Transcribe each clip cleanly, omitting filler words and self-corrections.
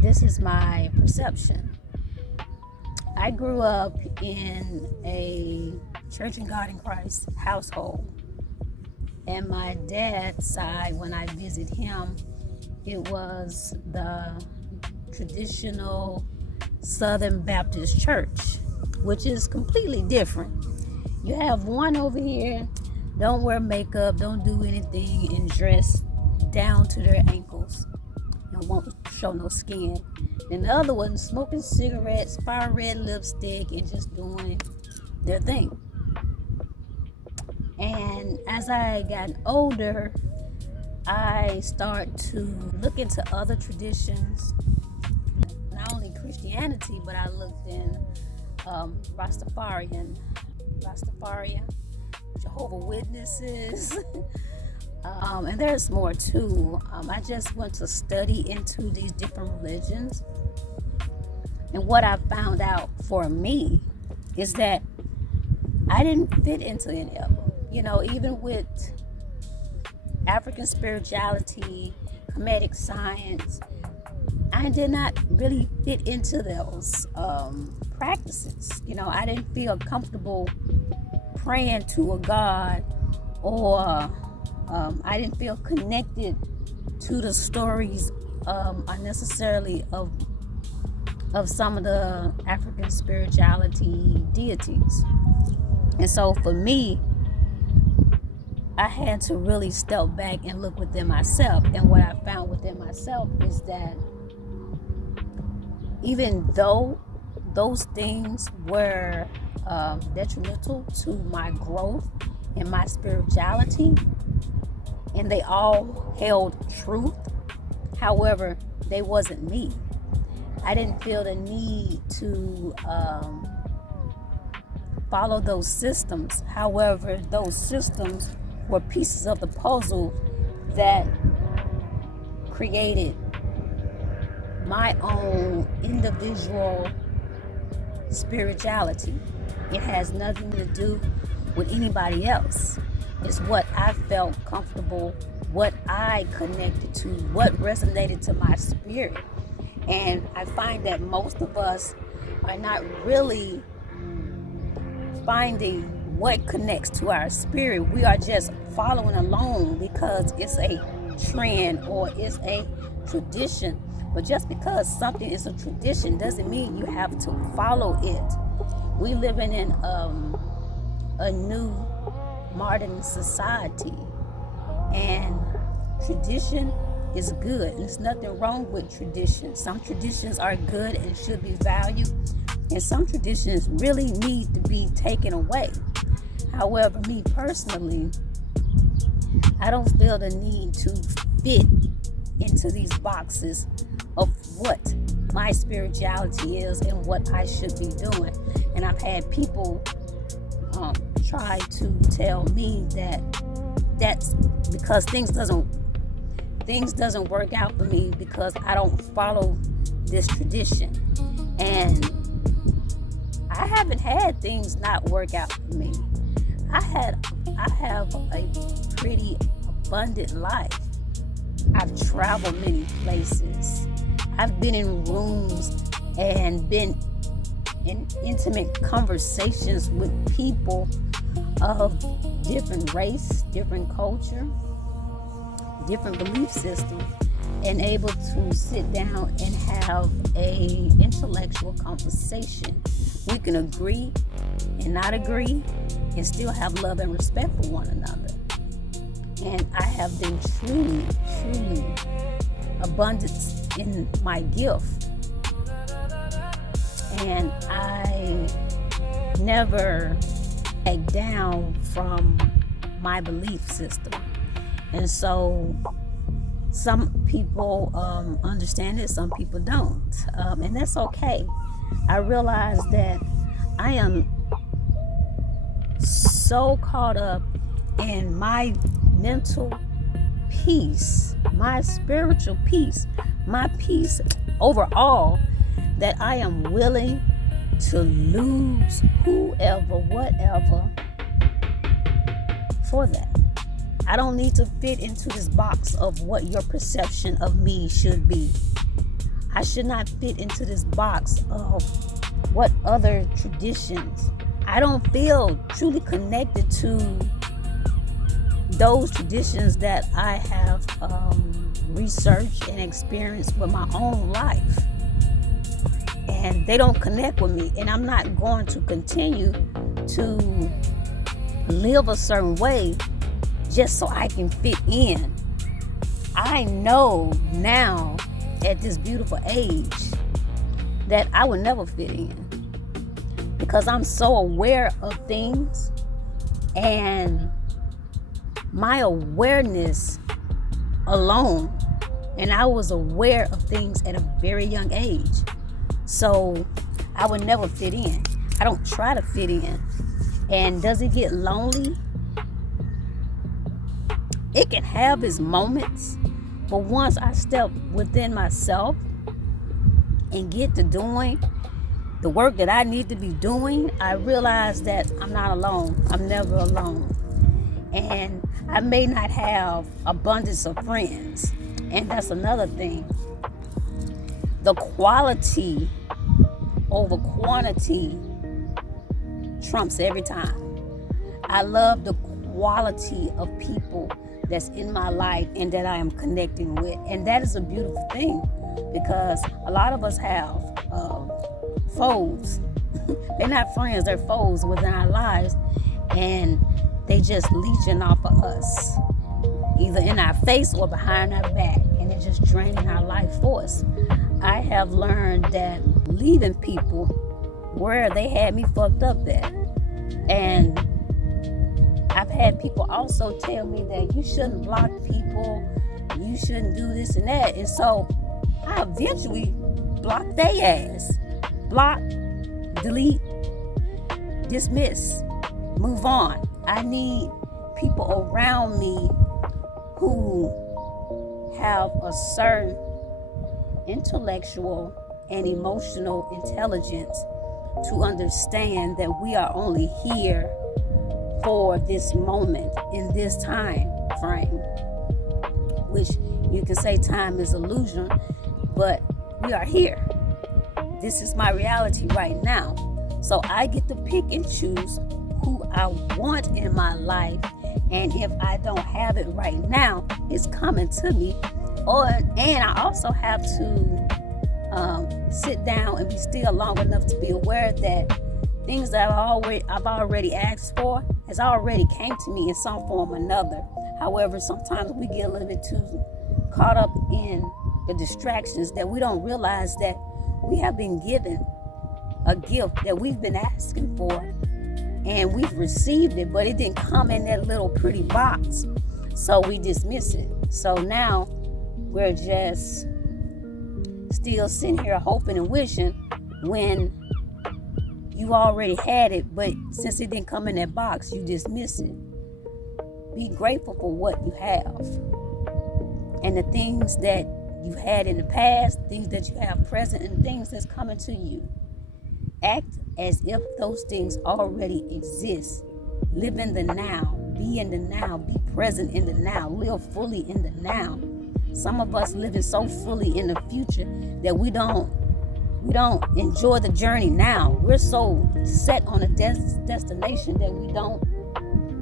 this is my perception. I grew up in a Church and God in Christ household. And my dad's side, when I visit him, it was the traditional Southern Baptist church, which is completely different. You have one over here, don't wear makeup, don't do anything, and dress down to their ankles and won't show no skin. And the other one smoking cigarettes, fire red lipstick, and just doing their thing. And as I got older, I start to look into other traditions, not only Christianity, but I looked in Rastafarian, Jehovah Witnesses, and there's more too. I just went to study into these different religions, and what I found out for me is that I didn't fit into any of them. You know, even with African spirituality, Kemetic science, I did not really fit into those practices. You know, I didn't feel comfortable praying to a God, or I didn't feel connected to the stories unnecessarily of some of the African spirituality deities. And so for me, I had to really step back and look within myself. And what I found within myself is that even though those things were detrimental to my growth and my spirituality, and they all held truth, however, they wasn't me. I didn't feel the need to follow those systems. However, those systems were pieces of the puzzle that created my own individual spirituality. It has nothing to do with anybody else. It's what I felt comfortable, what I connected to, what resonated to my spirit. And I find that most of us are not really finding what connects to our spirit. We are just following along because it's a trend or it's a tradition. But just because something is a tradition doesn't mean you have to follow it. We living in a new modern society, and tradition is good. There's nothing wrong with tradition. Some traditions are good and should be valued, and some traditions really need to be taken away. However, me personally, I don't feel the need to fit into these boxes of what my spirituality is and what I should be doing. And I've had people try to tell me that that's because things doesn't work out for me because I don't follow this tradition. And I haven't had things not work out for me. I have a pretty abundant life. I've traveled many places. I've been in rooms and been in intimate conversations with people of different race, different culture, different belief systems, and able to sit down and have a intellectual conversation. We can agree and not agree and still have love and respect for one another. And I have been truly abundant in my gift. And I never back down from my belief system. And so some people understand it, some people don't. And that's okay. I realize that I am so caught up in my mental peace, my spiritual peace, my peace overall, that I am willing to lose whoever, whatever for that. I don't need to fit into this box of what your perception of me should be. I should not fit into this box of what other traditions. I don't feel truly connected to those traditions that I have researched and experienced with my own life. And they don't connect with me. And I'm not going to continue to live a certain way just so I can fit in. I know now at this beautiful age that I would never fit in, because I'm so aware of things, and my awareness alone, and I was aware of things at a very young age, so I would never fit in. I don't try to fit in. And does it get lonely? It can have its moments, but once I step within myself and get to doing the work that I need to be doing, I realize that I'm not alone. I'm never alone. And I may not have abundance of friends. And that's another thing. The quality over quantity trumps every time. I love the quality of people that's in my life and that I am connecting with. And that is a beautiful thing, because a lot of us have foes. They're not friends, they're foes within our lives, and they just leeching off of us, either in our face or behind our back, and they're just draining our life force. I have learned that leaving people where they had me fucked up at. And I've had people also tell me that you shouldn't block people, you shouldn't do this and that. And so I eventually blocked their ass. Block, delete, dismiss, move on. I need people around me who have a certain intellectual and emotional intelligence to understand that we are only here for this moment in this time frame, which you can say time is illusion, but we are here. This is my reality right now. So I get to pick and choose who I want in my life, and if I don't have it right now, it's coming to me. And I also have to sit down and be still long enough to be aware that things that I've already asked for has already came to me in some form or another. However, sometimes we get a little bit too caught up in the distractions that we don't realize that we have been given a gift that we've been asking for, and we've received it, but it didn't come in that little pretty box, so we dismiss it. So now we're just still sitting here hoping and wishing when you already had it, but since it didn't come in that box, you dismiss it. Be grateful for what you have, and the things that you had in the past, things that you have present, and things that's coming to you. Act as if those things already exist. Live in the now. Be in the now. Be present in the now. Live fully in the now. Some of us living so fully in the future that we don't enjoy the journey now. We're so set on a destination that we don't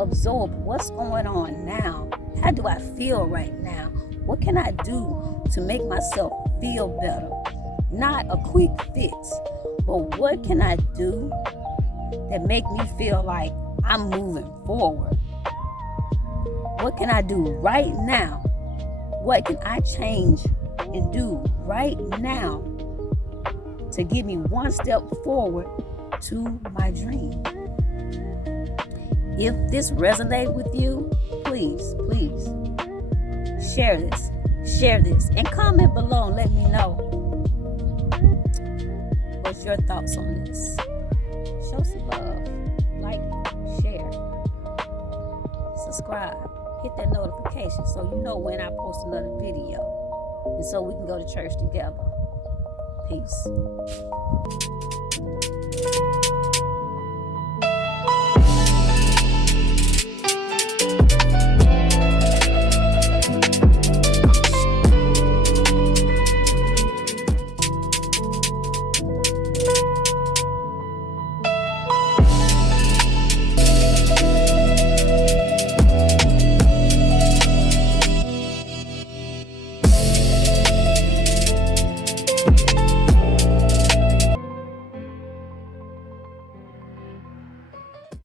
absorb what's going on now. How do I feel right now? What can I do to make myself feel better? Not a quick fix, but what can I do that make me feel like I'm moving forward? What can I do right now? What can I change and do right now to get me one step forward to my dream? If this resonated with you, please share this and comment below and let me know what's your thoughts on this. Show some love, like, share, subscribe, hit that notification so you know when I post another video, and so we can go to church together. Peace.